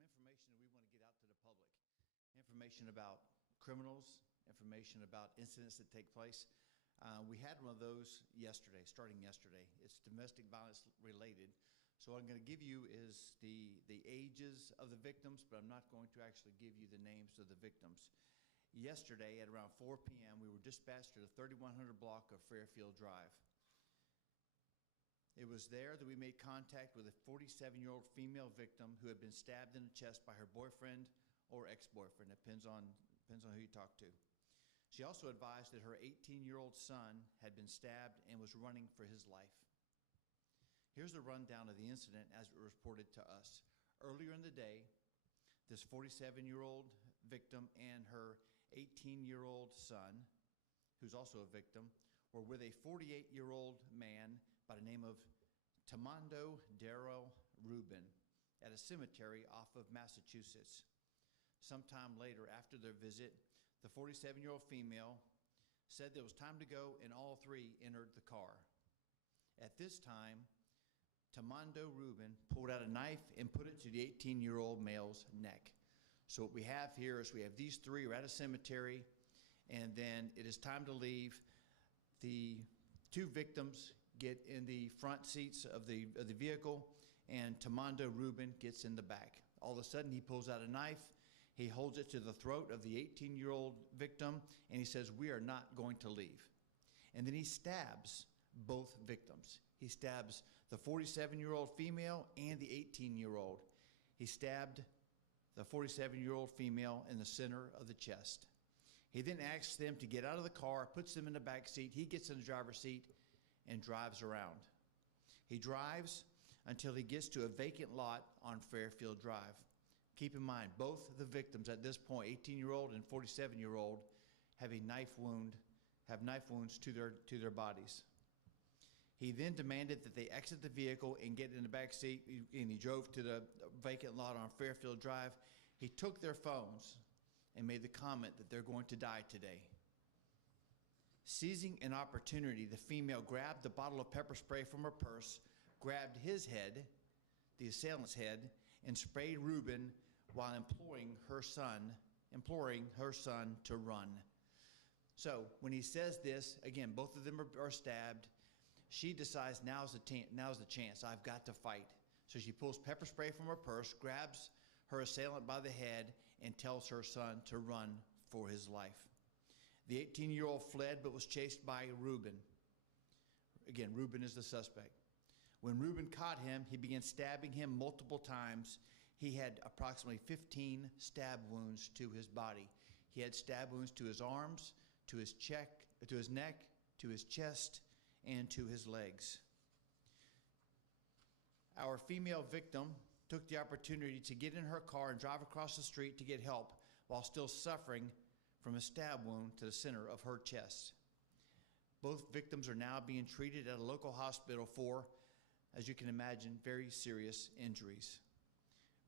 information that we want to get out to the public. Information about criminals, information about incidents that take place. We had one of those yesterday, starting yesterday. It's domestic violence related. So what I'm going to give you is the ages of the victims, but I'm not going to actually give you the names of the victims. Yesterday at around 4 p.m., we were dispatched to the 3100 block of Fairfield Drive. It was there that we made contact with a 47-year-old female victim who had been stabbed in the chest by her boyfriend or ex-boyfriend. It depends on who you talk to. She also advised that her 18-year-old son had been stabbed and was running for his life. Here's the rundown of the incident as it was reported to us. Earlier in the day, this 47-year-old victim and her 18-year-old son, who's also a victim, were with a 48-year-old man by the name of Tamando Darrell Rubin at a cemetery off of Massachusetts. Sometime later, after their visit, the 47-year-old female said there was time to go, and all three entered the car. At this time, Tamando Rubin pulled out a knife and put it to the 18-year-old male's neck. So what we have here is we have these three are at a cemetery, and then it is time to leave. The two victims get in the front seats of the vehicle, and Tamando Rubin gets in the back. All of a sudden, he pulls out a knife. He holds it to the throat of the 18-year-old victim, and he says, "We are not going to leave." And then he stabs both victims. He stabs the 47-year-old female and the 18-year-old. He stabbed the 47-year-old female in the center of the chest. He then asks them to get out of the car, puts them in the back seat. He gets in the driver's seat and drives around. He drives until he gets to a vacant lot on Fairfield Drive. Keep in mind, both the victims at this point, 18-year-old and 47-year-old, have knife wounds to their bodies. He then demanded that they exit the vehicle and get in the back seat, and he drove to the vacant lot on Fairfield Drive. He took their phones and made the comment that they're going to die today. Seizing an opportunity, the female grabbed the bottle of pepper spray from her purse, grabbed his head, the assailant's head, and sprayed Rubin while imploring her son to run. So when he says this, again, both of them are stabbed. She decides now's the chance. I've got to fight. So she pulls pepper spray from her purse, grabs her assailant by the head, and tells her son to run for his life. The 18-year-old fled but was chased by Rubin. Again, Rubin is the suspect. When Rubin caught him, he began stabbing him multiple times. He had approximately 15 stab wounds to his body. He had stab wounds to his arms, to his neck, to his chest, and to his legs. Our female victim took the opportunity to get in her car and drive across the street to get help while still suffering from a stab wound to the center of her chest. Both victims are now being treated at a local hospital for, as you can imagine, very serious injuries.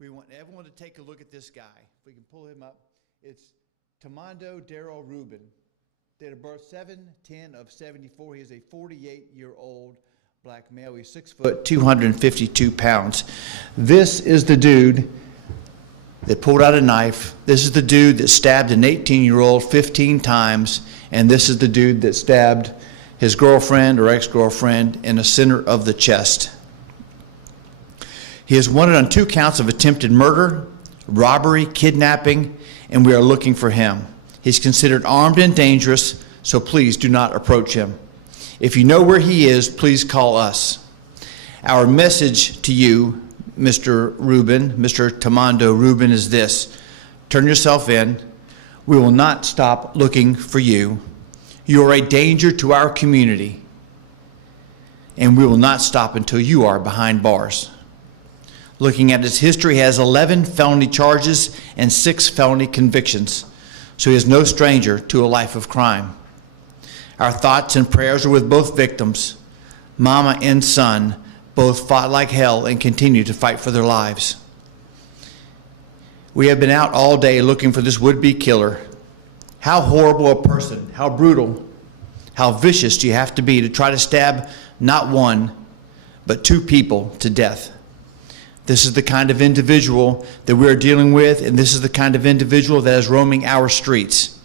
We want everyone to take a look at this guy. If we can pull him up, it's Tamando Darrell Rubin. Date of birth 7/10 of 74. He is a 48-year-old black male. He's 6 foot, 252 pounds. This is the dude that pulled out a knife. This is the dude that stabbed an 18-year-old 15 times. And this is the dude that stabbed his girlfriend or ex-girlfriend in the center of the chest. He is wanted on 2 counts of attempted murder, robbery, kidnapping, and we are looking for him. He's considered armed and dangerous, so please do not approach him. If you know where he is, please call us. Our message to you, Mr. Rubin, Mr. Tamando Rubin, is this: turn yourself in. We will not stop looking for you. You are a danger to our community, and we will not stop until you are behind bars. Looking at his history, he has 11 felony charges and 6 felony convictions, so he is no stranger to a life of crime. Our thoughts and prayers are with both victims. Mama and son both fought like hell and continue to fight for their lives. We have been out all day looking for this would-be killer. How horrible a person, how brutal, how vicious do you have to be to try to stab not one, but 2 people to death? This is the kind of individual that we're dealing with, and this is the kind of individual that is roaming our streets.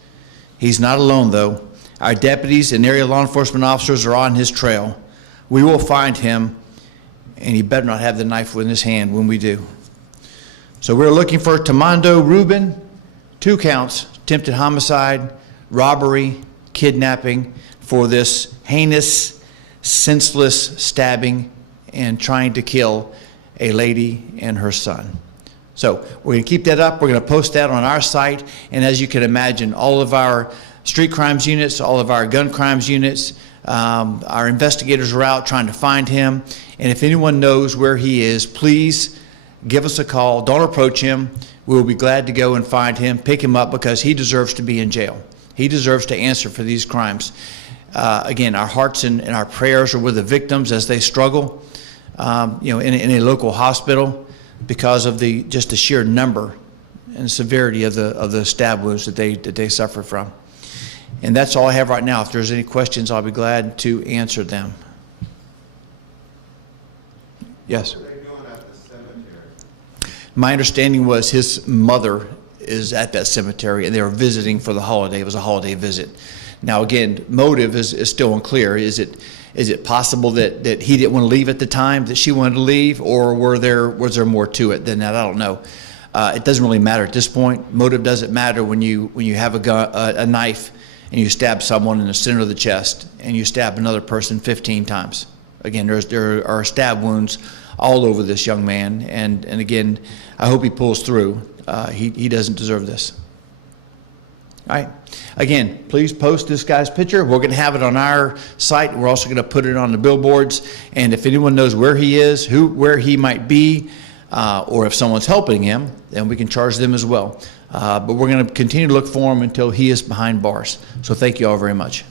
He's not alone, though. Our deputies and area law enforcement officers are on his trail. We will find him, and he better not have the knife in his hand when we do. So we're looking for Tamando Rubin, 2 counts, attempted homicide, robbery, kidnapping, for this heinous, senseless stabbing and trying to kill a lady and her son. So we're going to keep that up. We're going to post that on our site. And as you can imagine, all of our street crimes units, all of our gun crimes units, our investigators are out trying to find him. And if anyone knows where he is, please give us a call. Don't approach him. We'll be glad to go and find him, pick him up, because he deserves to be in jail. He deserves to answer for these crimes. Again, our hearts and our prayers are with the victims as they struggle, in a local hospital, because of just the sheer number and severity of the stab wounds that they suffer from. And that's all I have right now. If there's any questions, I'll be glad to answer them. Yes. What are they doing at the cemetery? My understanding was his mother is at that cemetery, and they were visiting for the holiday. It was a holiday visit. Now, again, motive is still unclear. Is it possible that he didn't want to leave at the time that she wanted to leave, or was there more to it than that? I don't know. It doesn't really matter at this point. Motive doesn't matter when you have a knife and you stab someone in the center of the chest and you stab another person 15 times. Again, there are stab wounds all over this young man, and again, I hope he pulls through. He doesn't deserve this. All right. Again, please post this guy's picture. We're going to have it on our site. We're also going to put it on the billboards. And if anyone knows where he is, where he might be, or if someone's helping him, then we can charge them as well. But we're going to continue to look for him until he is behind bars. So thank you all very much.